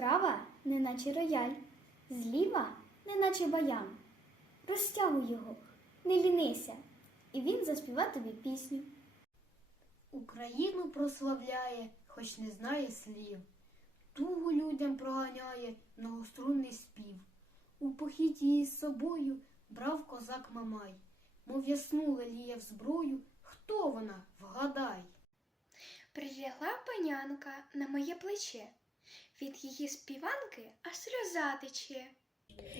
Справа, неначе рояль, зліва, неначе баян. Розтягуй його, не лінися, і він заспіва тобі пісню. Україну прославляє, хоч не знає слів. Тугу людям проганяє многострунний спів. У похід її з собою брав козак Мамай. Мов ясну леліє в зброю, хто вона, вгадай. Прилягла панянка на моє плече. Від її співанки аж сльоза тече.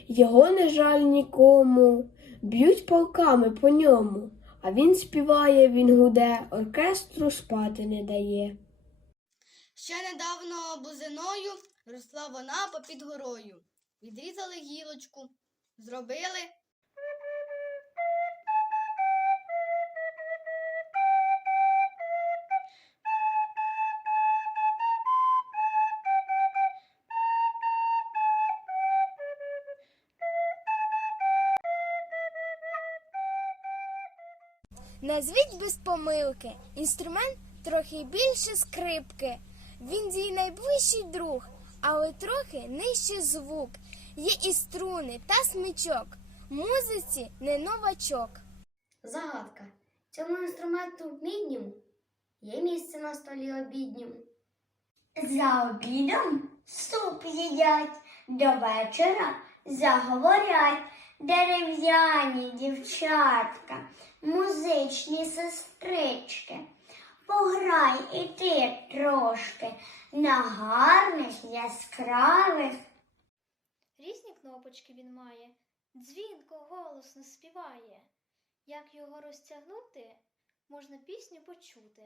Його не жаль нікому, б'ють палками по ньому, а він співає, він гуде, оркестру спати не дає. Ще недавно бузиною росла вона попід горою. Відрізали гілочку, зробили. Назвіть без помилки. Інструмент трохи більше скрипки. Він її найближчий друг, але трохи нижче звук. Є і струни та смичок. Музиці не новачок. Загадка. Цьому інструменту мідньому є місце на столі обідньому. За обідом суп їдять, до вечора заговорять дерев'яні дівчатка, музичні сестрички. Пограй і ти трошки на гарних яскравих Різні кнопочки він має, дзвінко голосно співає. Як його розтягнути, можна пісню почути.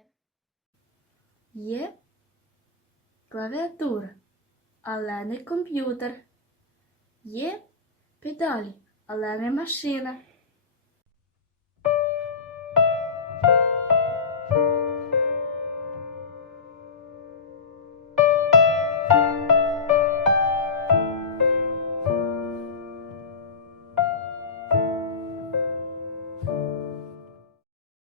Є клавіатура, але не комп'ютер. Є педалі, але не машина.